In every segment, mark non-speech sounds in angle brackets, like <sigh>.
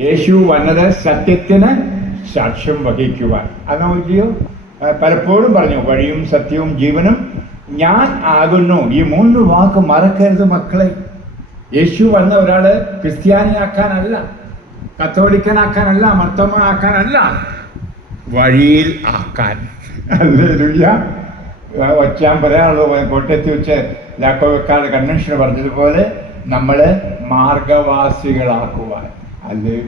യേശു വന്നത് സത്യത്തിന് സാക്ഷ്യം വഹിക്കുവാൻ. അത് നോക്കിയോ? പലപ്പോഴും പറഞ്ഞു വഴിയും സത്യവും ജീവനും ഞാൻ ആകുന്നു. ഈ മൂന്ന് വാക്ക് മറക്കരുത് മക്കളെ. യേശു വന്ന ഒരാൾ ക്രിസ്ത്യാനിയാക്കാനല്ല കത്തോലിക്കനാക്കാനല്ല മർത്തമാക്കാനല്ല വഴിയിൽ ആക്കാൻ. ഒച്ചാൻ പറയാനുള്ളത് കോട്ടയത്ത് വെച്ച് ലാക്കോവക്കാട് കൺവെൻഷൻ പറഞ്ഞതുപോലെ നമ്മളെ മാർഗവാസികളാക്കുവാൻ. അല്ലേ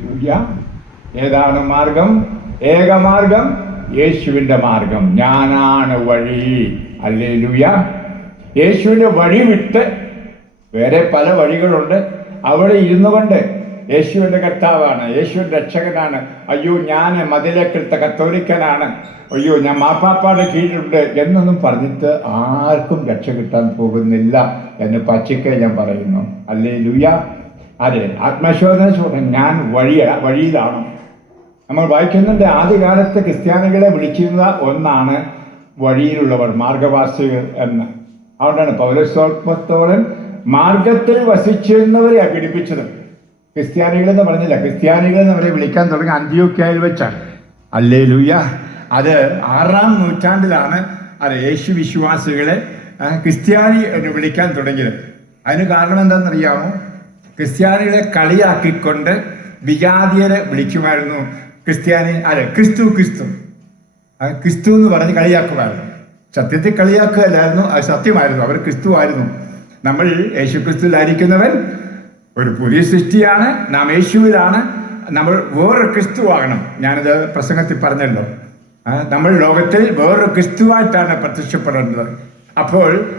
ഏതാണ് മാർഗം? ഏകമാർഗം യേശുവിന്റെ മാർഗം. ഞാനാണ് വഴി. അല്ലേ യേശുവിന്റെ വഴി വിട്ട് വേറെ പല വഴികളുണ്ട്. അവിടെ ഇരുന്നു കൊണ്ട് യേശുവിന്റെ കർത്താവാണ്. യേശുവിന്റെ രക്ഷകനാണ്. അയ്യോ ഞാൻ മതിലേക്കെടുത്ത കത്തോലിക്കനാണ്. അയ്യോ ഞാൻ മാപ്പാപ്പാടെ കീഴിലുണ്ട് എന്നൊന്നും പറഞ്ഞിട്ട് ആർക്കും രക്ഷ കിട്ടാൻ പോകുന്നില്ല എന്ന് പച്ചക്കെ ഞാൻ പറയുന്നു. അല്ലേ ലുയ അതെ ആത്മശോധന ഞാൻ വഴിയ വഴിയിലാണ്. നമ്മൾ വായിക്കുന്നുണ്ട് ആദ്യകാലത്ത് ക്രിസ്ത്യാനികളെ വിളിച്ചിരുന്ന ഒന്നാണ് വഴിയിലുള്ളവർ മാർഗവാസികൾ എന്ന്. അതുകൊണ്ടാണ് പൗരസ്വത്വത്തോളൻ മാർഗത്തിൽ വസിച്ചിരുന്നവരെ പീഡിപ്പിച്ചത്. ക്രിസ്ത്യാനികൾ എന്ന് പറഞ്ഞില്ല ക്രിസ്ത്യാനികൾ എന്ന് അവരെ വിളിക്കാൻ തുടങ്ങി അന്ത്യോക്കായിൽ വെച്ചാണ്. അല്ലേ ലൂയ അത് ആറാം നൂറ്റാണ്ടിലാണ് അത് യേശു വിശ്വാസികളെ ക്രിസ്ത്യാനി എന്ന് വിളിക്കാൻ തുടങ്ങിയത്. അതിന് കാരണം എന്താണെന്നറിയാമോ? ക്രിസ്ത്യാനികളെ കളിയാക്കിക്കൊണ്ട് വിജാതിയരെ വിളിക്കുമായിരുന്നു ക്രിസ്ത്യാനി അല്ലെ ക്രിസ്തു ക്രിസ്തു. ക്രിസ്തു എന്ന് പറഞ്ഞ് കളിയാക്കുമായിരുന്നു. സത്യത്തിൽ കളിയാക്കുകയല്ലായിരുന്നു അത് സത്യമായിരുന്നു. അവർ ക്രിസ്തു ആയിരുന്നു നമ്മൾ യേശു ക്രിസ്തുവിലായിരിക്കുന്നവൻ ഒരു പുതിയ സൃഷ്ടിയാണ്. നാം യേശുവിലാണ്. നമ്മൾ വേറൊരു ക്രിസ്തു ആകണം ഞാനിത് പ്രസംഗത്തിൽ പറഞ്ഞല്ലോ. നമ്മൾ ലോകത്തിൽ വേറൊരു ക്രിസ്തുവായിട്ടാണ് പ്രത്യക്ഷപ്പെടേണ്ടത്. അപ്പോൾ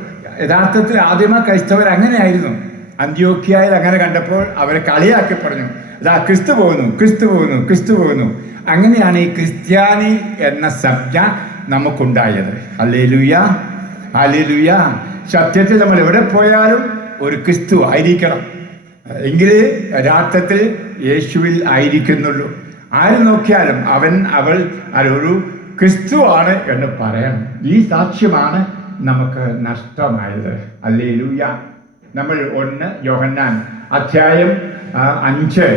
യഥാർത്ഥത്തിൽ ആദ്യമ ക്രൈസ്തവർ അങ്ങനെയായിരുന്നു. അന്ത്യോക്കിയായിൽ അങ്ങനെ കണ്ടപ്പോൾ അവരെ കളിയാക്കി പറഞ്ഞു. അതാ ക്രിസ്തു പോകുന്നു ക്രിസ്തു പോകുന്നു ക്രിസ്തു പോകുന്നു. അങ്ങനെയാണ് ഈ ക്രിസ്ത്യാനി എന്ന സംജ്ഞ നമുക്കുണ്ടായത്. അല്ലേലുയ അല്ലേലുയ സത്യത്തിൽ നമ്മൾ എവിടെ പോയാലും ഒരു ക്രിസ്തു ആയിരിക്കണം. എങ്കിൽ യഥാർത്ഥത്തിൽ യേശുവിൽ ആയിരിക്കുന്നുള്ളൂ. ആര് നോക്കിയാലും അവൻ അവൾ അതൊരു ക്രിസ്തു ആണ് എന്ന് പറയണം ഈ സാക്ഷ്യമാണ് നമുക്ക് നഷ്ടമായത്. അല്ലേ ലൂയ നമ്മൾ ഒന്ന് യോഹന്നാൻ അധ്യായം അഞ്ച്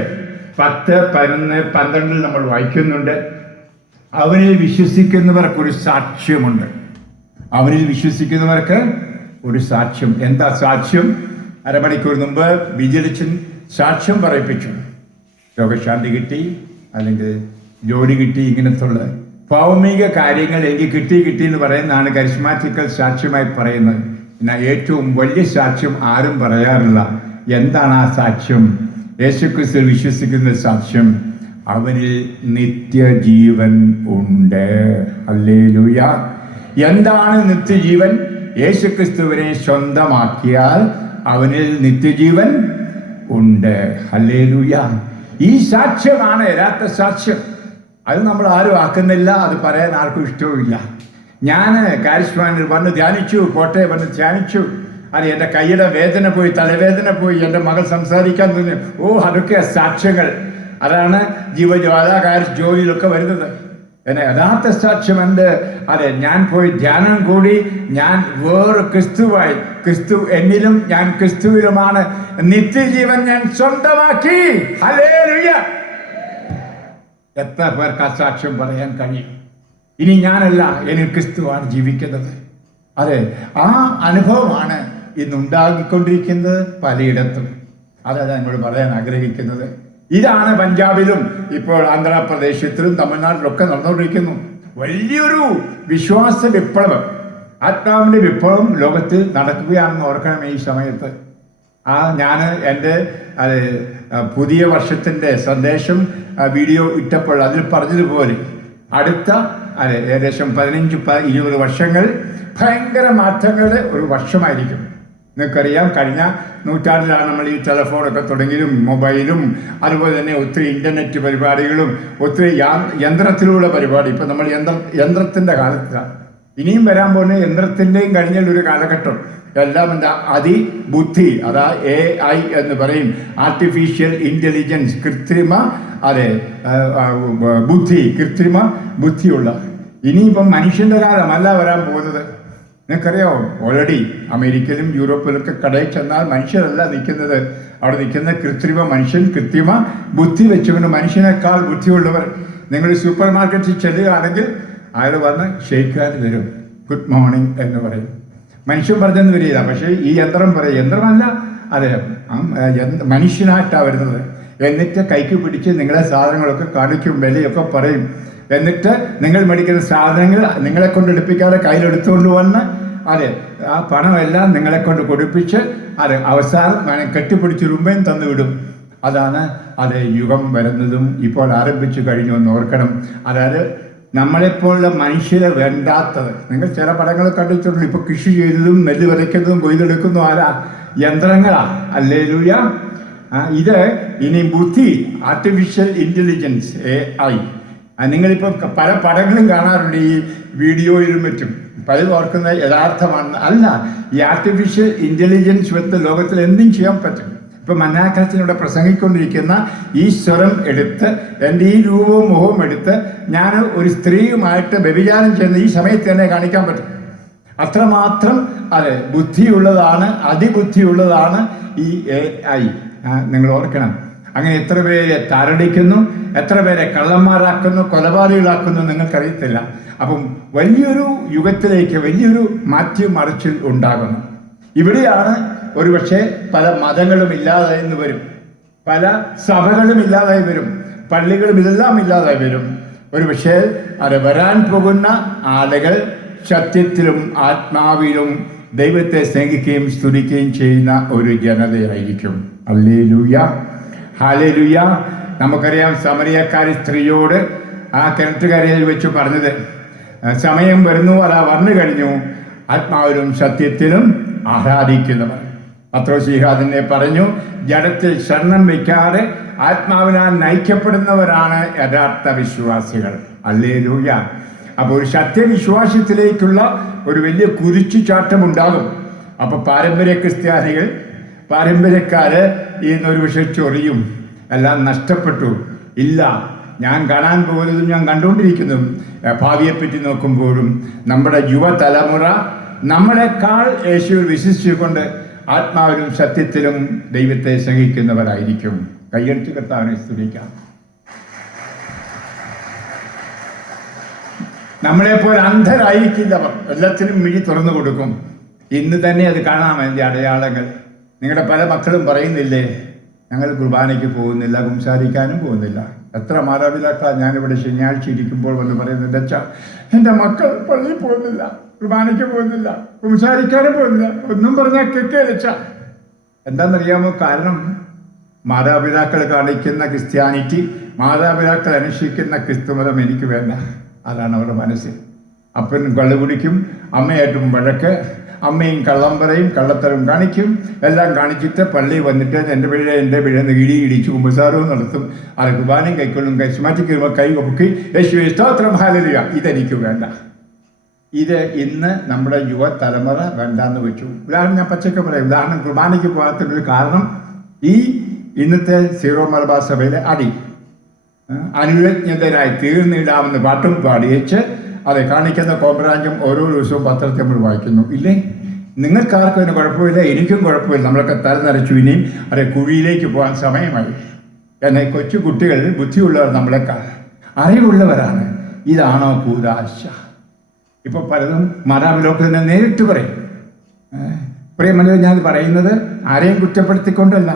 പത്ത് പതിനൊന്ന് പന്ത്രണ്ടിൽ നമ്മൾ വായിക്കുന്നുണ്ട്. അവനെ വിശ്വസിക്കുന്നവർക്ക് ഒരു സാക്ഷ്യമുണ്ട്. അവനിൽ വിശ്വസിക്കുന്നവർക്ക് ഒരു സാക്ഷ്യം. എന്താ സാക്ഷ്യം? അരമണിക്കൂർ മുമ്പ് വിജിലച്ചൻ സാക്ഷ്യം പറയിപ്പിച്ചു. രോഗശാന്തി കിട്ടി അല്ലെങ്കിൽ ജോലി കിട്ടി ഇങ്ങനത്തുള്ള ഭൗമിക കാര്യങ്ങൾ എനിക്ക് കിട്ടി കിട്ടി എന്ന് പറയുന്നതാണ് കരിസ്മാറ്റിക്കൽ സാക്ഷ്യമായി പറയുന്നത്. ഏറ്റവും വലിയ സാക്ഷ്യം ആരും പറയാറില്ല. എന്താണ് ആ സാക്ഷ്യം? യേശുക്രിസ്തു വിശ്വസിക്കുന്ന സാക്ഷ്യം അവനിൽ നിത്യജീവൻ ഉണ്ട്. അല്ലേലൂയ എന്താണ് നിത്യജീവൻ? യേശുക്രിസ്തുവിനെ സ്വന്തമാക്കിയാൽ അവനിൽ നിത്യജീവൻ ഉണ്ട്. ഹല്ലേലൂയ. ഈ സാക്ഷ്യമാണ് യഥാർത്ഥ സാക്ഷ്യം. അത് നമ്മൾ ആരും ആക്കുന്നില്ല അത് പറയാൻ ആർക്കും ഇഷ്ടവുമില്ല. ഞാൻ കാരിസ്മാനിൽ വന്ന് ധ്യാനിച്ചു കോട്ടയം വന്ന് ധ്യാനിച്ചു. അത് എന്റെ കൈയുടെ വേദന പോയി തലവേദന പോയി എന്റെ മകൾ സംസാരിക്കാൻ തോന്നി ഓ അതൊക്കെ സാക്ഷ്യങ്ങൾ. അതാണ് ജീവജ്വാലാകാര ജോലിയിലൊക്കെ വരുന്നത്. എന്നെ യഥാർത്ഥ സാക്ഷ്യം എന്ത്? അതെ ഞാൻ പോയി ധ്യാനം കൂടി ഞാൻ വേറെ ക്രിസ്തുവായി. ക്രിസ്തു എന്നിലും ഞാൻ ക്രിസ്തുവിലുമാണ്. നിത്യജീവൻ ഞാൻ സ്വന്തമാക്കി. എത്ര പേർക്ക് ആ സാക്ഷ്യം പറയാൻ കഴിയും? ഇനി ഞാനല്ല ഇനി ക്രിസ്തുവാണ് ജീവിക്കുന്നത്. അതെ ആ അനുഭവമാണ് ഇന്നുണ്ടാക്കിക്കൊണ്ടിരിക്കുന്നത് പലയിടത്തും. അതാണ് എന്നോട് പറയാൻ ആഗ്രഹിക്കുന്നത്. ഇതാണ് പഞ്ചാബിലും ഇപ്പോൾ ആന്ധ്രാപ്രദേശത്തിലും തമിഴ്നാട്ടിലൊക്കെ നടന്നുകൊണ്ടിരിക്കുന്നു. വലിയൊരു വിശ്വാസ വിപ്ലവം ആത്മാവിന്റെ വിപ്ലവം ലോകത്തിൽ നടക്കുകയാണെന്ന് ഓർക്കണം ഈ സമയത്ത്. ആ ഞാൻ എന്റെ പുതിയ വർഷത്തിന്റെ സന്ദേശം വീഡിയോ ഇട്ടപ്പോൾ അതിൽ പറഞ്ഞതുപോലെ അടുത്ത അതെ ഏകദേശം പതിനഞ്ച് ഇരുപത് വർഷങ്ങൾ ഭയങ്കര മാറ്റങ്ങളുടെ ഒരു വർഷമായിരിക്കും. നിങ്ങൾക്കറിയാം കഴിഞ്ഞ നൂറ്റാണ്ടിലാണ് നമ്മൾ ഈ ടെലഫോണൊക്കെ തുടങ്ങിയതും മൊബൈലും അതുപോലെ തന്നെ ഒത്തിരി ഇന്റർനെറ്റ് പരിപാടികളും ഒത്തിരി യന്ത്രത്തിലുള്ള പരിപാടി. ഇപ്പം നമ്മൾ യന്ത്ര യന്ത്രത്തിന്റെ കാലത്താണ്. ഇനിയും വരാൻ പോകുന്ന യന്ത്രത്തിന്റെയും കഴിഞ്ഞ ഒരു കാലഘട്ടം. എല്ലാം എന്താ? അതിബുദ്ധി അതാ എ ഐ എന്ന് പറയും. ആർട്ടിഫിഷ്യൽ ഇന്റലിജൻസ് കൃത്രിമ അതെ ബുദ്ധി കൃത്രിമ ബുദ്ധിയുള്ള. ഇനിയിപ്പം മനുഷ്യന്റെ കാലമല്ല വരാൻ പോകുന്നത്. നിങ്ങൾക്കറിയാമോ ഓൾറെഡി അമേരിക്കയിലും യൂറോപ്പിലൊക്കെ കടയിൽ ചെന്നാൽ മനുഷ്യരല്ല നിൽക്കുന്നത്. അവിടെ നിൽക്കുന്ന കൃത്രിമ മനുഷ്യൻ കൃത്രിമ ബുദ്ധി വെച്ചുകൊണ്ട് മനുഷ്യനേക്കാൾ ബുദ്ധിയുള്ളവർ നിങ്ങൾ സൂപ്പർ മാർക്കറ്റിൽ ചെല്ലുകയാണെങ്കിൽ അയാൾ വന്ന് ഷെയ്ഖാൻ തരും. ഗുഡ് മോർണിംഗ് എന്ന് പറയും. മനുഷ്യൻ പറഞ്ഞെന്ന് വരില്ല. പക്ഷേ ഈ യന്ത്രം പറയും. യന്ത്രമല്ല അതെ മനുഷ്യനായിട്ടാണ് വരുന്നത്. എന്നിട്ട് കൈക്ക് പിടിച്ച് നിങ്ങളെ സാധനങ്ങളൊക്കെ കാണിക്കും വിലയൊക്കെ പറയും. എന്നിട്ട് നിങ്ങൾ മേടിക്കുന്ന സാധനങ്ങൾ നിങ്ങളെ കൊണ്ട് എടുപ്പിക്കാതെ കയ്യിലെടുത്തുകൊണ്ട് വന്ന് അതെ ആ പണമെല്ലാം നിങ്ങളെ കൊണ്ട് കൊടുപ്പിച്ച് അതെ അവസാനം കെട്ടിപ്പിടിച്ച് റുമ്പയും തന്നുവിടും. അതാണ് അതെ യുഗം വരുന്നതും ഇപ്പോൾ ആരംഭിച്ചു കഴിഞ്ഞു എന്ന് ഓർക്കണം. അതായത് നമ്മളെപ്പോലുള്ള മനുഷ്യരെ വേണ്ടാത്തത്. നിങ്ങൾ ചില പടങ്ങൾ കണ്ടിട്ടുള്ളൂ ഇപ്പൊ കൃഷി ചെയ്തതും നെല്ല് വിതയ്ക്കുന്നതും കൊയ്തെടുക്കുന്നതും ആരാ? യന്ത്രങ്ങളാ. അല്ലേ ലൂയ ഇത് ഇനി ബുദ്ധി ആർട്ടിഫിഷ്യൽ ഇന്റലിജൻസ് എ ഐ നിങ്ങളിപ്പോൾ പല പടങ്ങളും കാണാറുണ്ട് ഈ വീഡിയോയിലും മറ്റും. പലതും ഓർക്കുന്നത് യഥാർത്ഥമാണ് അല്ല ഈ ആർട്ടിഫിഷ്യൽ ഇന്റലിജൻസ് വെത്ത് ലോകത്തിൽ എന്തും ചെയ്യാൻ പറ്റും. ഇപ്പൊ മന്നാക്കാച്ചനോട് പ്രസംഗിക്കൊണ്ടിരിക്കുന്ന ഈ സ്വരം എടുത്ത് എന്റെ ഈ രൂപവും മുഖവും എടുത്ത് ഞാൻ ഒരു സ്ത്രീയുമായിട്ട് വ്യഭിചാരം ചെയ്യുന്ന ഈ സമയത്ത് തന്നെ കാണിക്കാൻ പറ്റും. അത്രമാത്രം അതെ ബുദ്ധിയുള്ളതാണ് അതിബുദ്ധിയുള്ളതാണ് ഈ എ ഐ നിങ്ങൾ ഓർക്കണം. അങ്ങനെ എത്ര പേരെ താരടിക്കുന്നു എത്ര പേരെ കള്ളന്മാരാക്കുന്നു കൊലപാതകളാക്കുന്നു നിങ്ങൾക്കറിയത്തില്ല. അപ്പം വലിയൊരു യുഗത്തിലേക്ക് വലിയൊരു മാറ്റി മറിച്ചിൽ ഉണ്ടാകുന്നു. ഇവിടെയാണ് ഒരുപക്ഷെ പല മതങ്ങളും ഇല്ലാതായി എന്ന് വരും. പല സഭകളും ഇല്ലാതായി വരും. പള്ളികളും ഇതെല്ലാം ഇല്ലാതായി വരും. ഒരുപക്ഷെ അത് വരാൻ പോകുന്ന ആളുകൾ സത്യത്തിലും ആത്മാവിലും ദൈവത്തെ സ്നേഹിക്കുകയും സ്തുതിക്കുകയും ചെയ്യുന്ന ഒരു ജനതയായിരിക്കും. അല്ലേ ലൂയ ഹാലേ ലൂയ നമുക്കറിയാം സമരിയക്കാരി സ്ത്രീയോട് ആ കിണറ്റുകരയിൽ വെച്ച് പറഞ്ഞത് സമയം വരുന്നു അതാ വന്നു കഴിഞ്ഞു. ആത്മാവിലും സത്യത്തിലും ആരാധിക്കുന്നവർ പത്രോസിഹാദിനെ പറഞ്ഞു ജഡത്തിൽ ശരണം വയ്ക്കാതെ ആത്മാവിനാൽ നയിക്കപ്പെടുന്നവരാണ് യഥാർത്ഥ വിശ്വാസികൾ. അല്ലേ ലൂയ അപ്പോൾ ഒരു സത്യവിശ്വാസത്തിലേക്കുള്ള ഒരു വലിയ കുതിച്ചുചാട്ടം ഉണ്ടാകും അപ്പോൾ പാരമ്പര്യ ക്രിസ്ത്യാനികൾ പാരമ്പര്യക്കാര് ഇന്നൊരു വിഷയം ചൊറിയും. എല്ലാം നഷ്ടപ്പെട്ടു. ഇല്ല ഞാൻ കാണാൻ പോകുന്നതും ഞാൻ കണ്ടുകൊണ്ടിരിക്കുന്നതും ഭാവിയെ ഭാവിയെപ്പറ്റി നോക്കുമ്പോഴും നമ്മുടെ യുവതലമുറ നമ്മളെക്കാൾ യേശുവിൽ വിശ്വസിച്ചുകൊണ്ട് ആത്മാവിലും സത്യത്തിലും ദൈവത്തെ സ്നേഹിക്കുന്നവരായിരിക്കും. കയ്യടിച്ച് കർത്താവിനെ സ്തുതിക്കാം. നമ്മളെപ്പോലെ അന്ധരായിരിക്കില്ല അവർ എല്ലാത്തിനും മിഴി തുറന്നു കൊടുക്കും. ഇന്ന് തന്നെ അത് കാണാം എന്റെ അടയാളങ്ങൾ. നിങ്ങളുടെ പല മക്കളും പറയുന്നില്ലേ ഞങ്ങൾ കുർബാനയ്ക്ക് പോകുന്നില്ല സംസാരിക്കാനും പോകുന്നില്ല. എത്ര മാതാപിതാക്കളാണ് ഞാനിവിടെ ശനിയാഴ്ച ഇരിക്കുമ്പോൾ വന്ന് പറയുന്നത് എന്റെ മക്കൾ പള്ളിയിൽ പോകുന്നില്ല. കുർബാനയ്ക്ക് പോകുന്നില്ല സംസാരിക്കാനും പോകുന്നില്ല. ഒന്നും പറഞ്ഞാൽ കേൾക്കേലച്ച എന്താണെന്നറിയാമോ കാരണം? മാതാപിതാക്കൾ കാണിക്കുന്ന ക്രിസ്ത്യാനിറ്റി മാതാപിതാക്കൾ അനുഷ്ഠിക്കുന്ന ക്രിസ്തുമതം എനിക്ക് വേണ്ട. അതാണ് അവരുടെ മനസ്സ്. അപ്പൻ കള്ളു കുടിക്കും അമ്മയായിട്ടും വഴക്ക് അമ്മയും കള്ളം പറയും കള്ളത്തരം കാണിക്കും എല്ലാം കാണിച്ചിട്ട് പള്ളി വന്നിട്ട് എന്റെ പിഴ എന്റെ പിഴ ഇടി ഇടിച്ച് കുമ്പസാരവും നടത്തും. അത് കുർബാനയും കൈക്കൊള്ളും കൈസ്മാറ്റിക്ക് കൈ പൊക്കി യേശു ഇഷ്ടോത്രം ഹാലലിയ ഇതെനിക്ക് വേണ്ട. ഇത് ഇന്ന് നമ്മുടെ യുവതലമുറ വേണ്ടാന്ന് വെച്ചു. ഉദാഹരണം ഞാൻ പച്ചക്ക പറയാം. ഉദാഹരണം കുർബാനയ്ക്ക് പോകാത്തൊരു കാരണം ഈ ഇന്നത്തെ സീറോ മലബാർ സഭയിലെ അടി. അനുയജ്ഞതരായി തീർന്നിടാമെന്ന് പാട്ടും പാടിയേച്ച് അതെ കാണിക്കുന്ന കോമ്പരാഞ്ചും ഓരോ ദിവസവും പത്രത്തിൽ നമ്മൾ വായിക്കുന്നു. ഇല്ലേ? നിങ്ങൾക്കാർക്കും അതിന് കുഴപ്പമില്ല എനിക്കും കുഴപ്പമില്ല. നമ്മളൊക്കെ തല നിറച്ചു ഇനിയും അതെ കുഴിയിലേക്ക് പോകാൻ സമയമായി. എന്നെ കൊച്ചു കുട്ടികൾ ബുദ്ധിയുള്ളവർ നമ്മളെ അറിവുള്ളവരാണ്. ഇതാണോ കൂതാശ ഇപ്പൊ പലതും മാതാപിതാക്കൾ തന്നെ നേരിട്ട് പറയും. പ്രിയമല്ലോ ഞാൻ പറയുന്നത് ആരെയും കുറ്റപ്പെടുത്തിക്കൊണ്ടല്ല.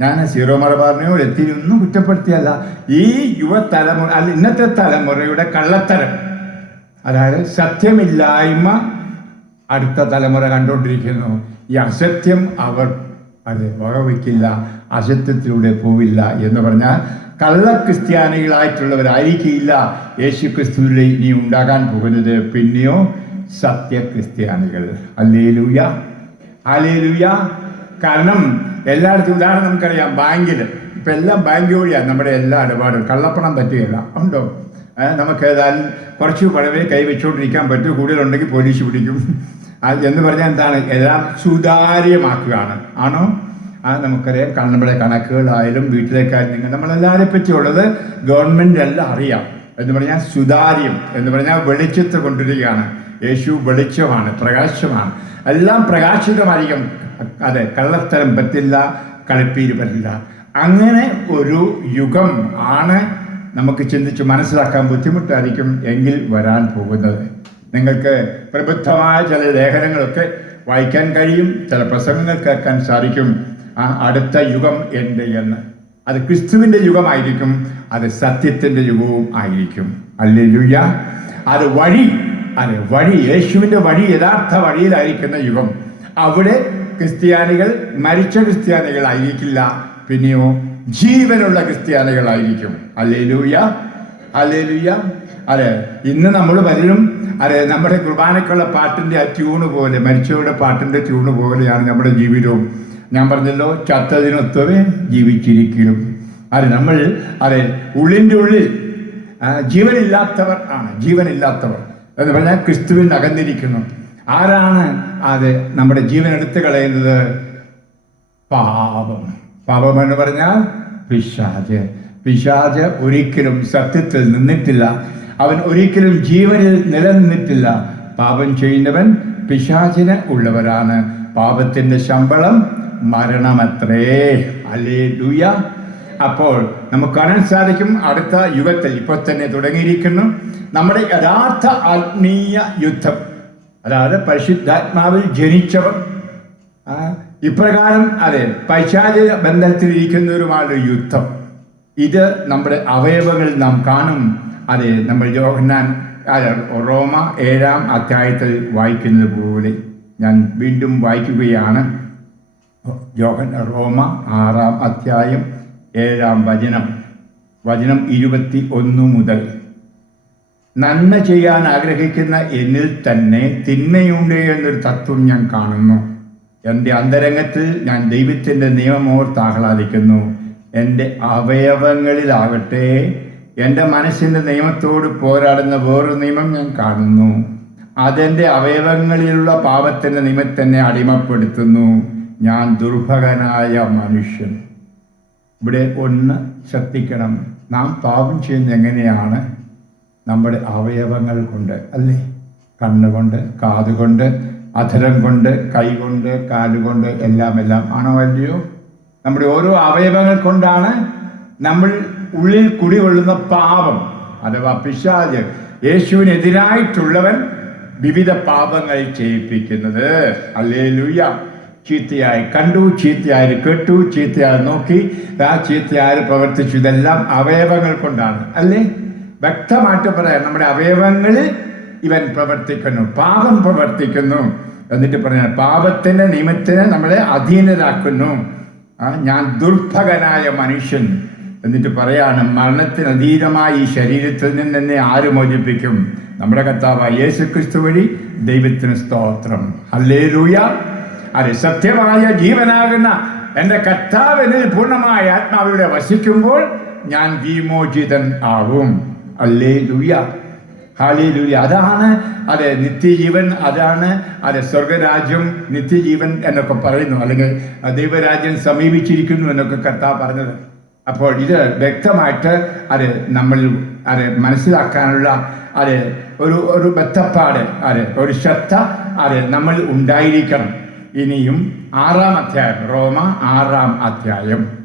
ഞാൻ സീറോ മലബാറിനെയോ എത്തിയൊന്നും കുറ്റപ്പെടുത്തിയല്ല. ഈ യുവതലമുറ അല്ല ഇന്നത്തെ തലമുറയുടെ കള്ളത്തരം. അതായത് സത്യമില്ലായ്മ അടുത്ത തലമുറ കണ്ടുകൊണ്ടിരിക്കുന്നു. ഈ അസത്യം അവർ അത് വകവയ്ക്കില്ല അസത്യത്തിലൂടെ പോവില്ല എന്ന് പറഞ്ഞാൽ കള്ള ക്രിസ്ത്യാനികളായിട്ടുള്ളവരായിരിക്കില്ല യേശു ക്രിസ്തുവിലെ ഇനി ഉണ്ടാകാൻ പോകുന്നത്. പിന്നെയോ സത്യ ക്രിസ്ത്യാനികൾ അല്ലേലൂയ അല്ലേലൂയ കാരണം എല്ലായിടത്തും ഉദാഹരണം നമുക്കറിയാം ബാങ്കിൽ. ഇപ്പം എല്ലാം ബാങ്ക് വഴിയാണ് നമ്മുടെ എല്ലാ ഇടപാടും. കള്ളപ്പണം പറ്റുകയില്ല. ഉണ്ടോ? നമുക്ക് ഏതായാലും കുറച്ച് പഴവേ കൈവച്ചുകൊണ്ടിരിക്കാൻ പറ്റും. കൂടുതലുണ്ടെങ്കിൽ പോലീസ് പിടിക്കും. എന്ന് പറഞ്ഞാൽ എന്താണ്? എല്ലാം സുതാര്യമാക്കുകയാണ്. ആണോ? അത് നമുക്കറിയാം. കണ്ണമ്പടെ കണക്കുകളായാലും വീട്ടിലേക്കായാലും നിങ്ങൾ നമ്മളെല്ലാവരെ പറ്റിയുള്ളത് ഗവൺമെന്റ് എല്ലാം അറിയാം. എന്ന് പറഞ്ഞാൽ സുതാര്യം. എന്ന് പറഞ്ഞാൽ വെളിച്ചത്ത് കൊണ്ടുവരികയാണ്. യേശു വെളിച്ചമാണ് പ്രകാശമാണ്. എല്ലാം പ്രകാശിതമായിരിക്കും. അതെ കള്ളത്തരം പറ്റില്ല കളിപ്പീര് പറ്റില്ല. അങ്ങനെ ഒരു യുഗം ആണ് നമുക്ക് ചിന്തിച്ച് മനസ്സിലാക്കാൻ ബുദ്ധിമുട്ടായിരിക്കും എങ്കിൽ വരാൻ പോകുന്നത്. നിങ്ങൾക്ക് പ്രബുദ്ധമായ ചില ലേഖനങ്ങളൊക്കെ വായിക്കാൻ കഴിയും ചില പ്രസംഗങ്ങൾ കേൾക്കാൻ സാധിക്കും. ആ അടുത്ത യുഗം എന്റെ എന്ന്. അത് ക്രിസ്തുവിന്റെ യുഗമായിരിക്കും അത് സത്യത്തിന്റെ യുഗവും ആയിരിക്കും. അല്ലേലുയ്യ. അത് വഴി അതെ വഴി യേശുവിന്റെ വഴി യഥാർത്ഥ വഴിയിലായിരിക്കുന്ന യുഗം. അവിടെ ക്രിസ്ത്യാനികൾ മരിച്ച ക്രിസ്ത്യാനികളായിരിക്കില്ല പിന്നെയോ ജീവനുള്ള ക്രിസ്ത്യാനികളായിരിക്കും. അല്ലേലൂയ അല്ലേലൂയ അതെ. ഇന്ന് നമ്മൾ പലരും അതെ നമ്മുടെ കുർബാനയ്ക്കുള്ള പാട്ടിന്റെ ആ ട്യൂണ് പോലെ മരിച്ചവരുടെ പാട്ടിന്റെ ട്യൂണ് പോലെയാണ് നമ്മുടെ ജീവിതവും. ഞാൻ പറഞ്ഞല്ലോ ചത്തതിനൊത്തവേ ജീവിച്ചിരിക്കലും. അതെ നമ്മൾ അതെ ഉള്ളിന്റെ ഉള്ളിൽ ജീവനില്ലാത്തവർ ആണ്. ജീവനില്ലാത്തവർ. എന്ന് പറഞ്ഞാൽ ക്രിസ്തുവിൽ അകന്നിരിക്കുന്നു. ആരാണ് അതെ നമ്മുടെ ജീവൻ എടുത്തു കളയുന്നത്? പാപം. പാപം എന്ന് പറഞ്ഞാൽ പിശാജ് പിശാജ് ഒരിക്കലും സത്യത്തിൽ നിന്നിട്ടില്ല. അവൻ ഒരിക്കലും ജീവനിൽ നിലനിന്നിട്ടില്ല. പാപം ചെയ്യുന്നവൻ പിശാചിന് ഉള്ളവരാണ്. പാപത്തിന്റെ ശമ്പളം മരണമത്രേ. അല്ലേ ലൂയ അപ്പോൾ നമുക്ക് കാണാൻ സാധിക്കും അടുത്ത യുഗത്തിൽ ഇപ്പോൾ തന്നെ തുടങ്ങിയിരിക്കുന്നു. നമ്മുടെ യഥാർത്ഥ ആത്മീയ യുദ്ധം. അതായത് പരിശുദ്ധാത്മാവിൽ ജനിച്ചവർ. ഇപ്രകാരം അതെ പൈശാചിക ബന്ധത്തിലിരിക്കുന്നവരുമായുള്ള യുദ്ധം. ഇത് നമ്മുടെ അവയവങ്ങളിൽ നാം കാണും. അതെ നമ്മൾ ജോഹന്നാൻ അതെ, റോമ ഏഴാം അധ്യായത്തിൽ വായിക്കുന്നത് പോലെ ഞാൻ വീണ്ടും വായിക്കുകയാണ്. ജോഹൻ റോമ ആറാം അധ്യായം ഏഴാം വചനം. വചനം ഇരുപത്തി ഒന്ന് മുതൽ. നന്മ ചെയ്യാൻ ആഗ്രഹിക്കുന്ന എന്നിൽ തന്നെ തിന്മയുണ്ട് എന്നൊരു തത്വം ഞാൻ കാണുന്നു. എന്റെ അന്തരംഗത്തിൽ ഞാൻ ദൈവത്തിന്റെ നിയമമോർത്ത് ആഹ്ലാദിക്കുന്നു. എന്റെ അവയവങ്ങളിലാകട്ടെ എന്റെ മനസ്സിന്റെ നിയമത്തോട് പോരാടുന്ന വേറൊരു നിയമം ഞാൻ കാണുന്നു. അതെന്റെ അവയവങ്ങളിലുള്ള പാപത്തിന്റെ നിയമത്തെന്നെ അടിമപ്പെടുത്തുന്നു. ഞാൻ ദുർഭകനായ മനുഷ്യൻ. ഇവിടെ ഒന്ന് ശ്രദ്ധിക്കണം. നാം പാപം ചെയ്യുന്ന എങ്ങനെയാണ്? നമ്മുടെ അവയവങ്ങൾ കൊണ്ട് അല്ലേ? കണ്ണുകൊണ്ട് കാതുകൊണ്ട് അധരം കൊണ്ട് കൈകൊണ്ട് കാലുകൊണ്ട് എല്ലാം എല്ലാം. ആണോ അല്ലയോ? നമ്മുടെ ഓരോ അവയവങ്ങൾ കൊണ്ടാണ് നമ്മൾ ഉള്ളിൽ കുടികൊള്ളുന്ന പാപം അഥവാ പിശാജ് യേശുവിനെതിരായിട്ടുള്ളവൻ വിവിധ പാപങ്ങൾ ചെയ്യിപ്പിക്കുന്നത്. അല്ലേ ലുയ്യ ചീത്തയായി കണ്ടു ചീത്തയായി കേട്ടു ചീത്തയായി നോക്കി. ആ ചീത്തയായി പ്രവർത്തിച്ചു. ഇതെല്ലാം അവയവങ്ങൾ കൊണ്ടാണ്. അല്ലേ? വ്യക്തമായിട്ട് പറയാം നമ്മുടെ അവയവങ്ങളിൽ ഇവൻ പ്രവർത്തിക്കുന്നു പാപം പ്രവർത്തിക്കുന്നു. എന്നിട്ട് പറയാൻ പാപത്തിന്റെ നിയമത്തിന് നമ്മളെ അധീനരാക്കുന്നു. ഞാൻ ദുർഭകനായ മനുഷ്യൻ. എന്നിട്ട് പറയാണ് മരണത്തിനതീതമായി ഈ ശരീരത്തിൽ നിന്ന് എന്നെ ആര് മോചിപ്പിക്കും? നമ്മുടെ കർത്താവ് യേശു ക്രിസ്തു വഴി ദൈവത്തിന് സ്തോത്രം. അല്ലേ അതെ സത്യമായ ജീവനാകുന്ന എന്റെ കർത്താവിനിൽ പൂർണമായ ആത്മാവിലൂടെ വസിക്കുമ്പോൾ ഞാൻ വിമോചിതൻ ആകും. അല്ലേ ലൂയ ഹാലിലൂയ അതാണ് അതെ നിത്യജീവൻ അതാണ്. അതെ സ്വർഗരാജ്യം നിത്യജീവൻ എന്നൊക്കെ പറയുന്നു. അല്ലെങ്കിൽ ദൈവരാജ്യം സമീപിച്ചിരിക്കുന്നു എന്നൊക്കെ കർത്താവ് പറഞ്ഞത്. അപ്പോൾ ഇത് വ്യക്തമായിട്ട് അത് നമ്മൾ അത് മനസ്സിലാക്കാനുള്ള അത് ഒരു ഒരു ബത്തപ്പാട് അത് ഒരു ശ്രദ്ധ അത് നമ്മൾ ഉണ്ടായിരിക്കണം. ഇനിയും ആറാം അധ്യായം റോമ ആറാം അധ്യായം.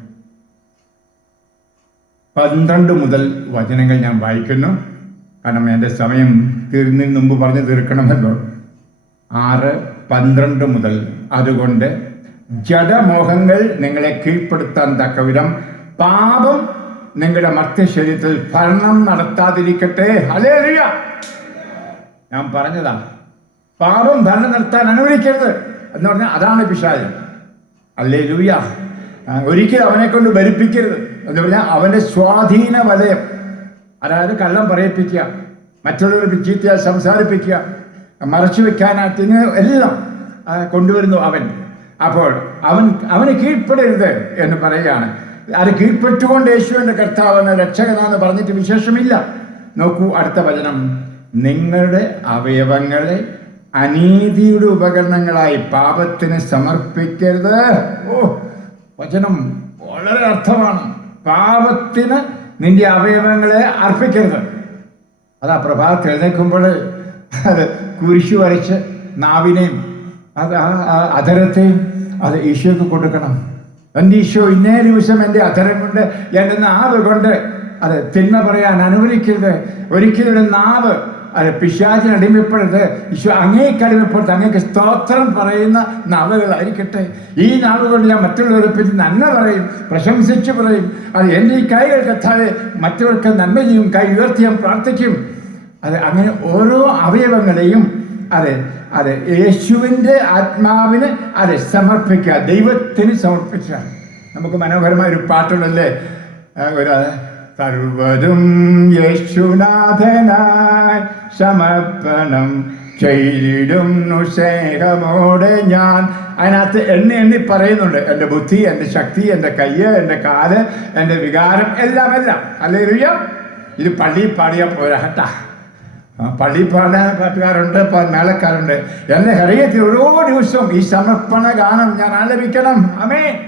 പന്ത്രണ്ട് മുതൽ വചനങ്ങൾ ഞാൻ വായിക്കുന്നു. കാരണം എന്റെ സമയം തീർന്നതിന് മുമ്പ് പറഞ്ഞു തീർക്കണമല്ലോ. ആറ് പന്ത്രണ്ട് മുതൽ. അതുകൊണ്ട് ജഡമോഹങ്ങൾ നിങ്ങളെ കീഴ്പ്പെടുത്താൻ തക്കവിധം പാപം നിങ്ങളുടെ മർത്യശരീരത്തിൽ ഭരണം നടത്താതിരിക്കട്ടെ. അലേ ഞാൻ പറഞ്ഞതാ പാപം ഭരണം നടത്താൻ അനുവദിക്കരുത് എന്ന് പറഞ്ഞാൽ അതാണ് പിശാചൻ അല്ലേ ലൂയ ഒരിക്കലും അവനെ കൊണ്ട് ഭരിപ്പിക്കരുത് എന്ന് പറഞ്ഞാൽ അവന്റെ സ്വാധീന വലയം. അതായത് കള്ളം പറയിപ്പിക്കുക മറ്റുള്ളവർ ചീത്തയാൽ സംസാരിപ്പിക്കുക മറച്ചു വെക്കാനായിട്ട് എല്ലാം കൊണ്ടുവരുന്നു അവൻ. അപ്പോൾ അവൻ അവന് കീഴ്പ്പെടരുത് എന്ന് പറയുകയാണ്. അത് കീഴ്പ്പെട്ടുകൊണ്ട് യേശുവിന്റെ കർത്താവെന്ന രക്ഷകനാന്ന് പറഞ്ഞിട്ട് വിശേഷമില്ല. നോക്കൂ അടുത്ത വചനം. നിങ്ങളുടെ അവയവങ്ങളെ അനീതിയുടെ ഉപകരണങ്ങളായി പാപത്തിന് സമർപ്പിക്കരുത്. ഓ വചനം വളരെ അർത്ഥമാണ്. പാപത്തിന് നിന്റെ അവയവങ്ങളെ അർപ്പിക്കരുത്. അതാ പ്രഭാതത്തിൽ എഴുന്നേൽക്കുമ്പോൾ അത് കുരിശു വരച്ച് നാവിനെയും അത് ആ- ആ അധരത്തെയും അത് ഈശോയ്ക്ക് കൊടുക്കണം. എന്റെ ഈശോ ഇന്നേ ദിവസം എന്റെ അധരം കൊണ്ട് എന്റെ നാവ് കൊണ്ട് അത് തിന്മ പറയാൻ അനുവദിക്കരുത്. ഒരിക്കലും ഒരു നാവ് അത് പിശാചിന് അടിമപ്പെടരുത്. ഈശോ അങ്ങേക്ക് അടിമപ്പെടുത്ത് അങ്ങേക്ക് സ്തോത്രം പറയുന്ന നാവുകളായിരിക്കട്ടെ. ഈ നാവ് കൊണ്ട് ഞാൻ മറ്റുള്ളവരെ പറ്റി നന്മ പറയും പ്രശംസിച്ച് പറയും. അത് എന്റെ ഈ കൈകൾ കത്താതെ മറ്റുള്ളവർക്ക് നന്മ ചെയ്യും കൈ ഉയർത്തി ഞാൻ പ്രാർത്ഥിക്കും. അത് അങ്ങനെ ഓരോ അവയവങ്ങളെയും അതെ അതെ. യേശുവിന്റെ ആത്മാവിന് അതെ സമർപ്പിക്കുക. ദൈവത്തിന് സമർപ്പിക്കുക നമുക്ക് മനോഹരമായ ഒരു പാട്ടുണ്ടല്ലേ? ഒരു സർവതും യേശുനാഥനായി സമർപ്പണം ചെയ്തിടുന്നു സ്നേഹമോടെ ഞാൻ. അതിനകത്ത് എണ്ണി എണ്ണി പറയുന്നുണ്ട്. എന്റെ ബുദ്ധി എന്റെ ശക്തി എന്റെ കയ്യ് എന്റെ കാൽ എന്റെ വികാരം എല്ലാം എല്ലാം. അല്ലേ ഇത് പള്ളിയിൽ പാടിയാൽ പോരാ കേട്ടാ. ആ, പള്ളിയിൽ പാടാൻ പാട്ടുകാരുണ്ട് മേളക്കാരുണ്ട്. എന്റെ ഹൃദയത്തിൽ ഓരോ ദിവസവും ഈ സമർപ്പണ ഗാനം ഞാൻ ആലപിക്കണം. അമേ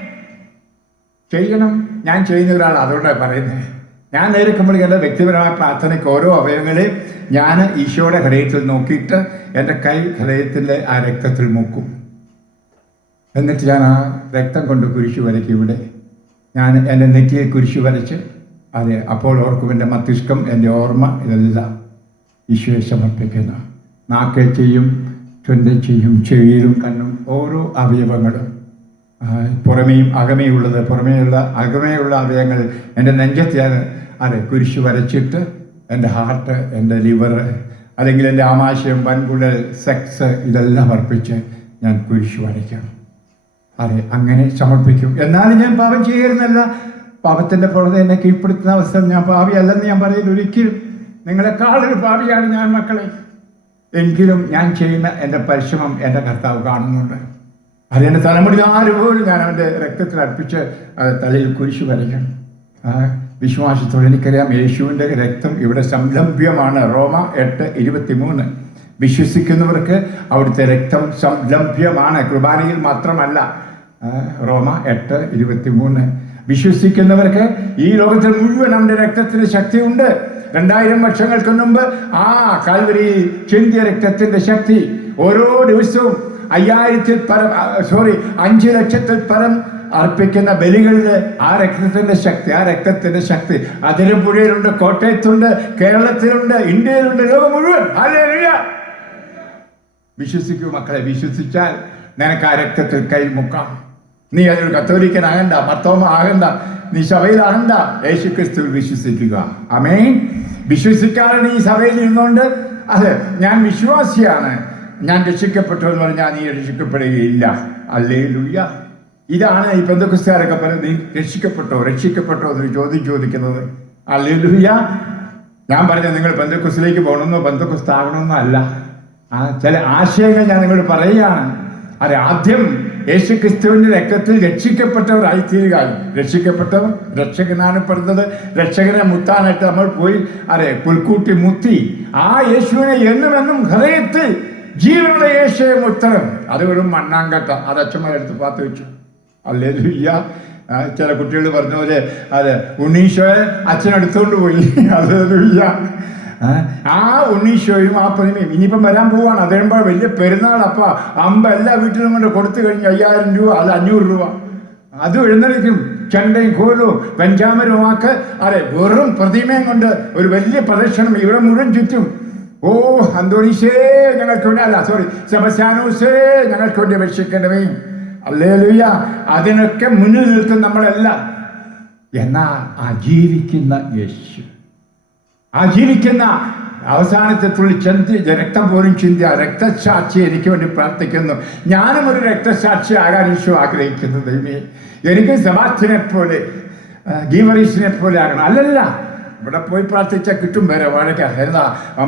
ചെയ്യണം. ഞാൻ ചെയ്യുന്ന ഒരാൾ അതുകൊണ്ടാണ് പറയുന്നത് ഞാൻ നേരിടുമ്പോൾ എന്റെ വ്യക്തിപരമായ പ്രാർത്ഥനയ്ക്ക് ഓരോ അവയവങ്ങളെയും ഞാൻ ഈശോയുടെ ഹൃദയത്തിൽ നോക്കിയിട്ട് എന്റെ കൈ ഹൃദയത്തിന്റെ ആ രക്തത്തിൽ മുക്കും. എന്നിട്ട് ഞാൻ ആ രക്തം കൊണ്ട് കുരിശു വരയ്ക്കും ഇവിടെ. ഞാൻ എന്റെ നെറ്റിയെ കുരിശു വരച്ച് അതെ അപ്പോൾ ഓർക്കും എന്റെ മസ്തിഷ്കം എന്റെ ഓർമ്മ ഇതെല്ലാം. ഈശോയെ സമർപ്പിക്കുന്നു നാക്കെ ചെയ്യും ചുണ്ട ചെയ്യും ചെവിയിലും കണ്ണും ഓരോ അവയവങ്ങളും. പുറമേയും അകമേയുള്ളത് പുറമേയുള്ള അകമേയുള്ള അവയവങ്ങൾ എന്റെ നെഞ്ചത്ത് അതെ കുരിശ് വരച്ചിട്ട് എന്റെ ഹാർട്ട് എന്റെ ലിവർ അല്ലെങ്കിൽ എന്റെ ആമാശയം വൻകുടൽ സെക്സ് ഇതെല്ലാം അർപ്പിച്ച് ഞാൻ കുരിശ് വരയ്ക്കണം അതെ അങ്ങനെ സമർപ്പിക്കും. എന്നാലും ഞാൻ പാപം ചെയ്യരുന്നല്ല പാപത്തിന്റെ പുറത്ത് എന്നെ കീഴ്പ്പെടുത്തുന്ന അവസ്ഥ ഞാൻ പാവിയല്ലെന്ന് ഞാൻ പറയുന്നത് ഒരിക്കലും. നിങ്ങളെക്കാളൊരു ഭാവിയാണ് ഞാൻ മക്കളെ. എങ്കിലും ഞാൻ ചെയ്യുന്ന എന്റെ പരിശ്രമം എന്റെ കർത്താവ് കാണുന്നുണ്ട്. അത് എന്റെ തലമുടി ആര് പോലും ഞാൻ അവന്റെ രക്തത്തിൽ അർപ്പിച്ച് തലയിൽ കുരിശു വരയ്ക്കണം. വിശ്വാസത്തോടെ എനിക്കറിയാം യേശുവിന്റെ രക്തം ഇവിടെ സംരംഭ്യമാണ് റോമ എട്ട് ഇരുപത്തി മൂന്ന് വിശ്വസിക്കുന്നവർക്ക് അവിടുത്തെ രക്തം സംരംഭ്യമാണ് കുർബാനയിൽ മാത്രമല്ല. റോമ എട്ട് ഇരുപത്തി മൂന്ന് വിശ്വസിക്കുന്നവർക്ക് ഈ ലോകത്തിൽ മുഴുവൻ അവന്റെ രക്തത്തിന് ശക്തിയുണ്ട്. രണ്ടായിരം വർഷങ്ങൾക്ക് മുമ്പ് ആ കാൽവരി ചിന്തിയ രക്തത്തിന്റെ ശക്തി ഓരോ ദിവസവും അയ്യായിരത്തിൽ പരം സോറി അഞ്ച് ലക്ഷത്തിൽ പരം അർപ്പിക്കുന്ന ബലികളിൽ ആ രക്തത്തിന്റെ ശക്തി ആ രക്തത്തിന്റെ ശക്തി. അതിരപ്പുഴയിലുണ്ട് കോട്ടയത്തുണ്ട് കേരളത്തിലുണ്ട് ഇന്ത്യയിലുണ്ട് ലോകം മുഴുവൻ. വിശ്വസിക്കൂ മക്കളെ വിശ്വസിച്ചാൽ നിനക്ക് ആ രക്തത്തിൽ കൈ മുക്കാം നീ അതൊരു കത്തോലിക്കനാകണ്ട മർത്തോമ ആകണ്ട നീ സഭയിലാകണ്ട യേശു ക്രിസ്തുവിൽ വിശ്വസിക്കുക. അമേ വിശ്വസിക്കാതെ നീ സഭയിൽ നിന്നുകൊണ്ട് അതെ ഞാൻ വിശ്വാസിയാണ്. ഞാൻ രക്ഷിക്കപ്പെട്ടു എന്ന് പറഞ്ഞാൽ നീ രക്ഷിക്കപ്പെടുകയില്ല. അല്ലേ ലുയ്യ ഇതാണ് ഈ ബന്ധുക്കുസ്താരൊക്കെ പറഞ്ഞു നീ രക്ഷിക്കപ്പെട്ടോ? രക്ഷിക്കപ്പെട്ടോ എന്നൊരു ചോദ്യം ചോദിക്കുന്നത്. അല്ലേ ലുയ്യ ഞാൻ പറഞ്ഞത് നിങ്ങൾ ബന്ധുക്കുസിലേക്ക് പോകണമെന്നോ ബന്ധുക്കുസ്താകണമെന്നോ അല്ല. ആ ചില ആശയങ്ങൾ ഞാൻ നിങ്ങളോട് പറയുകയാണ്. അതെ ആദ്യം യേശു ക്രിസ്തുവിന്റെ രക്തത്തിൽ രക്ഷിക്കപ്പെട്ടവരായി തീരുക രക്ഷിക്കപ്പെട്ടവർ രക്ഷകനാണ് പെടുന്നത്. രക്ഷകനെ മുത്താനായിട്ട് നമ്മൾ പോയി അതെ പുൽക്കൂട്ടി മുത്തി. ആ യേശുവിനെ എന്നുമെന്നും ഹൃദയത്ത് ജീവനുള്ള യേശുവെ മുത്തണം അത് വെറും മണ്ണാങ്കട്ട. അത് അച്ഛന്മാരെടുത്ത് പാത്ത് വെച്ചു. അല്ലേ ആ, ചില കുട്ടികൾ പറഞ്ഞ പോലെ അതെ ഉണ്ണീശോയെ അച്ഛൻ പോയി. <laughs> അല്ലേലൂയ്യ. ആ, ഉണ്ണീശോയും ആ പ്രതിമയും ഇനിയിപ്പം വരാൻ പോവാണ്. അത് കഴിയുമ്പോൾ വലിയ പെരുന്നാൾ അപ്പ അമ്പ എല്ലാ വീട്ടിലും കൊണ്ട് കൊടുത്തു കഴിഞ്ഞ് അയ്യായിരം രൂപ അത് അഞ്ഞൂറ് രൂപ. അത് എഴുന്നള്ളിക്കും. ചെണ്ടയും കോലും പഞ്ചാമരവുമാക്ക് അതെ വെറും പ്രതിമയും കൊണ്ട് ഒരു വലിയ പ്രദക്ഷിണം ഇവിടെ മുഴുവൻ ചുറ്റും. ഓ അന്തോണീശേ ഞങ്ങൾക്ക് വേണ്ടി അല്ല സോറി സെബസ്യാനൂസേ ഞങ്ങൾക്ക് വേണ്ടി അപേക്ഷിക്കേണ്ടവേ. അല്ലേ അതിനൊക്കെ മുന്നിൽ നിൽക്കും നമ്മളെല്ലാം. എന്നാൽ ആ ജീവിക്കുന്ന യേശു. ആ ജീവിക്കുന്ന അവസാനത്തെ തുള്ളി ചന്തി രക്തം പോലും ചിന്തിയ. രക്തസാക്ഷി എനിക്ക് വേണ്ടി പ്രാർത്ഥിക്കുന്നു. ഞാനും ഒരു രക്തസാക്ഷി ആകാൻ ഈശോ ആഗ്രഹിക്കുന്നു ദൈവമേ. എനിക്ക് സെബാസ്റ്റിനെ പോലെ ഗീവറീഷിനെ പോലെ ആകണം. അല്ലല്ല ഇവിടെ പോയി പ്രാർത്ഥിച്ചാൽ കിട്ടും വരെ വാടക. എന്താ?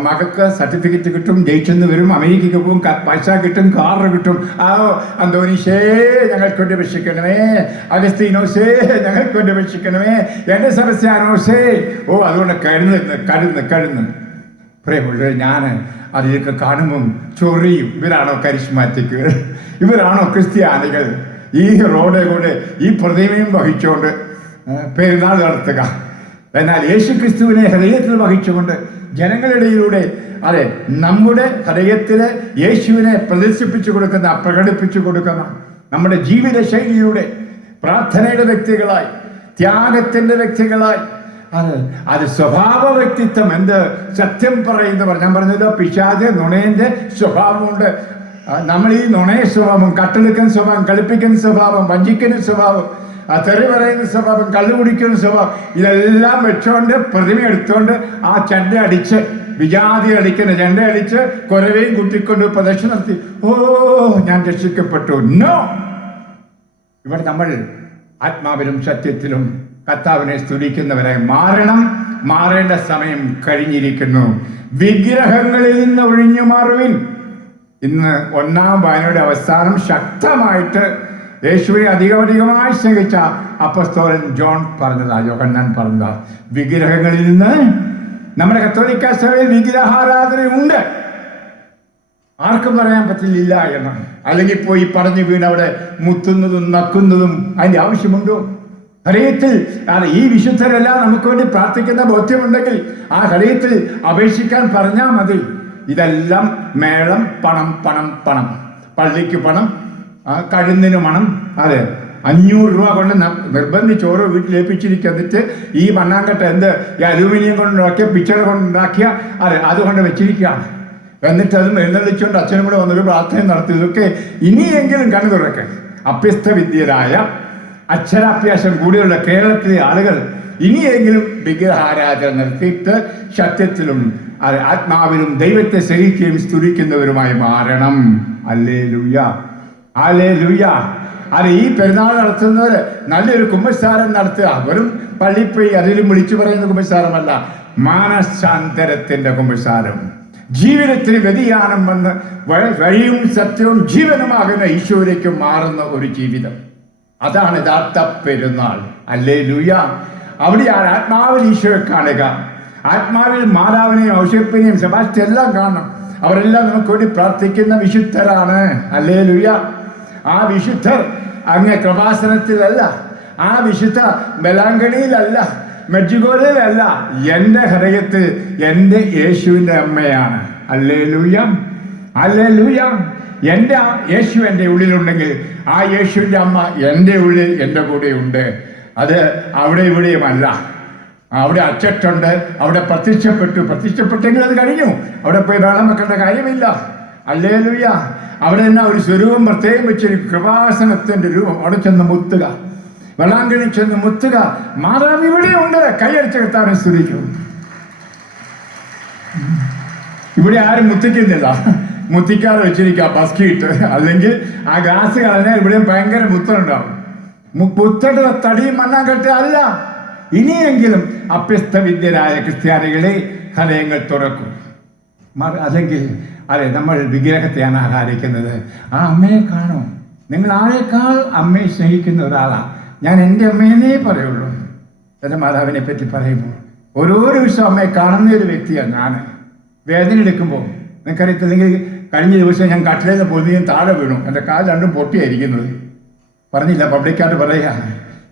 മകൾക്ക് സർട്ടിഫിക്കറ്റ് കിട്ടും ജയിച്ചെന്ന് വരും അമേരിക്കയ്ക്ക് പോകും പൈസ കിട്ടും കാറ് കിട്ടും. ആ അന്തോനീഷേ ഞങ്ങൾക്ക് വേണ്ടി രക്ഷിക്കണമേ. അഗസ്തീനോസേ ഞങ്ങൾക്ക് വേണ്ടി രക്ഷിക്കണമേ. എന്റെ സദസ്യാനോസേ ഓ അതുകൊണ്ട് കരുന്ന് കരുന്ന് കരുന്ന്. പ്രിയമുള്ളവർ ഞാൻ അതിലേക്ക് കാണുമ്പം ചൊറിയും. ഇവരാണോ കരിസ്മാറ്റിക്കുകൾ ഇവരാണോ ക്രിസ്ത്യാനികൾ? ഈ റോഡ് കൂടെ ഈ പ്രതിമയും വഹിച്ചുകൊണ്ട് പെരുന്നാൾ നടത്തുക. എന്നാൽ യേശു ക്രിസ്തുവിനെ ഹൃദയത്തിൽ വഹിച്ചുകൊണ്ട് ജനങ്ങളിടയിലൂടെ അതെ നമ്മുടെ ഹൃദയത്തിൽ യേശുവിനെ പ്രദർശിപ്പിച്ചു കൊടുക്കുന്ന പ്രകടിപ്പിച്ചു കൊടുക്കുന്ന നമ്മുടെ ജീവിത ശൈലിയുടെ പ്രാർത്ഥനയുടെ വ്യക്തികളായി ത്യാഗത്തിന്റെ വ്യക്തികളായി അത് അത് സ്വഭാവ വ്യക്തിത്വം എന്ത്? സത്യം പറയുന്നവർ. ഞാൻ പറഞ്ഞല്ലോ പിശാജ് നുണേന്റെ സ്വഭാവമുണ്ട്. നമ്മൾ ഈ നുണയ സ്വഭാവം കട്ടെടുക്കുന്ന സ്വഭാവം കളിപ്പിക്കുന്ന സ്വഭാവം വഞ്ചിക്കുന്ന സ്വഭാവം ആ തെറി പറയുന്ന സ്വഭാവം കള്ളു കുടിക്കുന്ന സ്വഭാവം ഇതെല്ലാം വെച്ചോണ്ട് പ്രതിമ എടുത്തോണ്ട് ആ ചണ്ട അടിച്ച് വിജാതി അടിക്കുന്ന ചെണ്ട അടിച്ച് കുറവേയും കുത്തിക്കൊണ്ട് പ്രദക്ഷിണ നടത്തി. ഓ ഞാൻ രക്ഷിക്കപ്പെട്ടു. നോ ഇവിടെ നമ്മൾ ആത്മാവിലും സത്യത്തിലും കർത്താവിനെ സ്തുതിക്കുന്നവരായി മാറണം. മാറേണ്ട സമയം കഴിഞ്ഞിരിക്കുന്നു. വിഗ്രഹങ്ങളിൽ നിന്ന് ഒഴിഞ്ഞു മാറുവിൻ. ഇന്ന് ഒന്നാം വായനയുടെ അവസാനം ശക്തമായിട്ട് യേശുവിനെ അധികമധികമായി സ്നേഹിച്ച അപ്പസ്തോലൻ ജോൺ പറഞ്ഞതാ യോഹന്നാൻ പറഞ്ഞതാ. വിഗ്രഹങ്ങളിൽ നിന്ന് നമ്മുടെ കത്തോലിക്ക സഭയിൽ വിഗ്രഹാരാധനയുണ്ട്. ആർക്കും പറയാൻ പറ്റില്ല എന്ന്. അല്ലെങ്കിൽ പോയി പറഞ്ഞു വീണ് അവിടെ മുത്തുന്നതും നക്കുന്നതും അതിന്റെ ആവശ്യമുണ്ടോ? ഹൃദയത്തിൽ ഈ വിശുദ്ധരെല്ലാം നമുക്ക് വേണ്ടി പ്രാർത്ഥിക്കുന്ന ബോധ്യമുണ്ടെങ്കിൽ ആ ഹൃദയത്തിൽ അപേക്ഷിക്കാൻ പറഞ്ഞാൽ മതി. ഇതെല്ലാം മേളം പണം പണം പണം. പള്ളിക്ക് പണം ആ കഴുന്നിന് മണം അതെ അഞ്ഞൂറ് രൂപ കൊണ്ട് നിർബന്ധിച്ച് ഓരോ വീട്ടിൽ ഏൽപ്പിച്ചിരിക്കുന്നിട്ട് ഈ മണ്ണാങ്കട്ട എന്ത്? ഈ അലൂമിനിയം കൊണ്ടുണ്ടാക്കിയ പിച്ചർ കൊണ്ടുണ്ടാക്കിയ അതെ അതുകൊണ്ട് വെച്ചിരിക്കുകയാണ്. എന്നിട്ട് അതും എഴുന്നള്ളിച്ചുകൊണ്ട് അച്ഛനും കൂടെ വന്നൊരു പ്രാർത്ഥന നടത്തി. ഇതൊക്കെ ഇനിയെങ്കിലും കണ്ണു തുറക്കെ. അഭ്യസ്തവിദ്യരായ അക്ഷരാഭ്യാസം കൂടിയുള്ള കേരളത്തിലെ ആളുകൾ ഇനിയെങ്കിലും വിഗ്രഹാരാധന നിർത്തിയിട്ട് സത്യത്തിലും ആത്മാവിലും ദൈവത്തെ സഹിക്കുകയും സ്തുതിക്കുന്നവരുമായി മാറണം. അല്ലേ ലുയ്യ ലുയ്യ അത് ഈ പെരുന്നാൾ നടത്തുന്നവര് നല്ലൊരു കുമ്പസാരം നടത്തുക. വെറും പള്ളിപ്പോയി അതിലും വിളിച്ചു പറയുന്ന കുമ്പസാരമല്ല. മാനശാന്തരത്തിന്റെ കുമ്പസാരം. ജീവിതത്തിന് വ്യതിയാനം വന്ന് വഴിയും സത്യവും ജീവനുമാകുന്ന ഈശോയിലേക്ക് മാറുന്ന ഒരു ജീവിതം. അതാണ് യഥാർത്ഥ പെരുന്നാൾ. അല്ലേ ലൂയ അവിടെയാണ് ആത്മാവിൽ ഈശോയെ കാണുക. ആത്മാവിൽ മാതാവിനെയും ഔഷപ്പിനെയും സെബാസ്റ്റ്യൻ എല്ലാം കാണണം. അവരെല്ലാം നമുക്ക് വേണ്ടി പ്രാർത്ഥിക്കുന്ന വിശുദ്ധരാണ്. അല്ലേ ലൂയ ആ വിശുദ്ധർ അങ്ങ് കൃപാസനത്തിലല്ല ആ വിശുദ്ധ ബലാങ്കണിയിലല്ല മെഡ്ജിഗോലയിലല്ല എന്റെ ഹൃദയത്തിൽ എന്റെ യേശുവിന്റെ അമ്മയാണ്. അല്ലേ ലൂയം അല്ലേ ലൂയം എന്റെ യേശു എന്റെ ഉള്ളിലുണ്ടെങ്കിൽ ആ യേശുവിന്റെ അമ്മ എന്റെ ഉള്ളിൽ എന്റെ കൂടെ ഉണ്ട് അത് അവിടെ ഇവിടെയുമല്ല അവിടെ അച്ചട്ടുണ്ട് അവിടെ പ്രത്യക്ഷപ്പെട്ടു. പ്രത്യക്ഷപ്പെട്ടെങ്കിൽ അത് കഴിഞ്ഞു. അവിടെ പോയി വെള്ളം വെക്കേണ്ട കാര്യമില്ല. അല്ലേ ലൂയ അവിടെ തന്നെ ഒരു സ്വരൂപം പ്രത്യേകം വെച്ചൊരു കൃപാസനത്തിന്റെ രൂപം അവിടെ ചെന്ന് മുത്തുക. വെള്ളാങ്കണി ചെന്ന് മുത്തുക. മാതാവ് ഇവിടെയുണ്ട് കൈയടിച്ച് കിട്ടാനും സ്തുതിക്കും. ഇവിടെ ആരും മുത്തിക്കുന്നില്ല. മുത്തിക്കാതെ വെച്ചിരിക്കുക ബസ്കിട്ട് അല്ലെങ്കിൽ ആ ഗ്ലാസ് കളഞ്ഞാൽ ഇവിടെ ഭയങ്കര മുത്തുണ്ടാവും. മുത്തട്ട് തടിയും മണ്ണാൻ കെട്ടുക അല്ല. ഇനിയെങ്കിലും അഭ്യസ്ത വിദ്യരായ ക്രിസ്ത്യാനികളെ ഹൃദയങ്ങൾ തുറക്കും. അല്ലെങ്കിൽ അതെ നമ്മൾ വിഗ്രഹത്തെയാണ് ആരാധിക്കുന്നത്. ആ അമ്മയെ കാണും. നിങ്ങൾ ആരെക്കാൾ അമ്മയെ സ്നേഹിക്കുന്ന ഒരാളാണ് ഞാൻ എന്റെ അമ്മയെന്നേ പറയുള്ളൂ. എന്റെ മാതാവിനെ പറ്റി പറയുമ്പോൾ ഓരോ ദിവസവും അമ്മയെ കാണുന്ന ഒരു വ്യക്തിയാണ് ഞാൻ വേദന എടുക്കുമ്പോൾ നിനക്കറിയത്തില്ലെങ്കിൽ കഴിഞ്ഞ ദിവസം ഞാൻ കട്ടിലേന്ന് പൊതിയും താഴെ വീണു. എന്റെ കാൽ രണ്ടും പൊട്ടിയായിരിക്കുന്നത്. പറഞ്ഞില്ല പബ്ലിക്കായിട്ട് പറയുക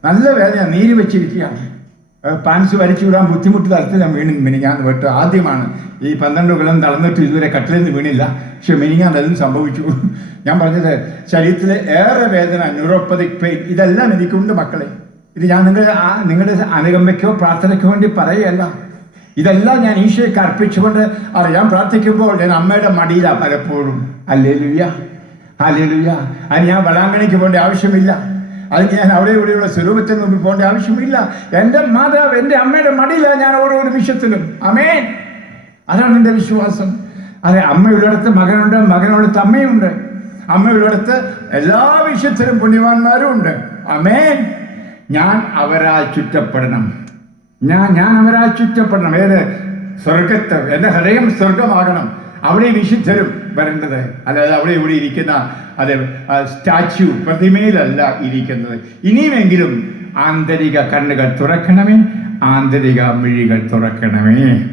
നല്ല വേദന നീര് വെച്ചിരിക്കുകയാണ്. പാൻസ് വലിച്ചു വിടാൻ ബുദ്ധിമുട്ട് തരത്തിൽ ഞാൻ വീണ് മിനിങ്ങാന്ന് വിട്ടു. ആദ്യമാണ് ഈ പന്ത്രണ്ട് കൊല്ലം നടന്നിട്ട് ഇതുവരെ കട്ടിലിന്ന് വീണില്ല. പക്ഷെ മിനിങ്ങാൻ അതും സംഭവിച്ചു. ഞാൻ പറഞ്ഞത് ശരീരത്തിലെ ഏറെ വേദന ന്യൂറോപ്പതിക് പെയിൻ ഇതെല്ലാം എനിക്കുണ്ട് മക്കളെ. ഇത് ഞാൻ നിങ്ങളുടെ നിങ്ങളുടെ അനുകമ്പയ്ക്കോ പ്രാർത്ഥനയ്ക്കോ വേണ്ടി പറയുകയല്ല. ഇതെല്ലാം ഞാൻ ഈശോയ്ക്ക് അർപ്പിച്ചുകൊണ്ട് അറിയാൻ പ്രാർത്ഥിക്കുമ്പോൾ ഞാൻ അമ്മയുടെ മടിയിലാണ് പലപ്പോഴും. അല്ലേ ലുയ്യ ഹാലേലുയ അത് ഞാൻ വളാങ്കണിക്ക് പോകേണ്ട ആവശ്യമില്ല. അത് ഞാൻ അവിടെ ഇവിടെയുള്ള സ്വരൂപത്തിന് മുമ്പിൽ പോകേണ്ട ആവശ്യമില്ല. എന്റെ മാതാവ് എന്റെ അമ്മയുടെ മടിയിലാണ് ഞാൻ ഓരോ നിമിഷത്തിലും. അമേൻ അതാണ് എന്റെ വിശ്വാസം. അതെ അമ്മയുള്ളിടത്ത് മകനുണ്ട് മകനുള്ളിടത്ത് അമ്മയുണ്ട് അമ്മയുള്ളിടത്ത് എല്ലാ വിഷയത്തിലും പുണ്യവാന്മാരും ഉണ്ട്. അമേൻ ഞാൻ അവരാൽ ചുറ്റപ്പെടണം. ഞാൻ ഞാൻ അവരാൽ ചുറ്റപ്പെടണം. ഏത്? സ്വർഗത്ത് എന്റെ ഹൃദയം സ്വർഗമാകണം അവിടെ വിശുദ്ധരും വരേണ്ടത്. അല്ലാതെ അവിടെ ഇവിടെ ഇരിക്കുന്ന അത് സ്റ്റാച്യു പ്രതിമയിലല്ല ഇരിക്കുന്നത്. ഇനിയുമെങ്കിലും ആന്തരിക കണ്ണുകൾ തുറക്കണമേ. ആന്തരിക മിഴികൾ തുറക്കണമേ.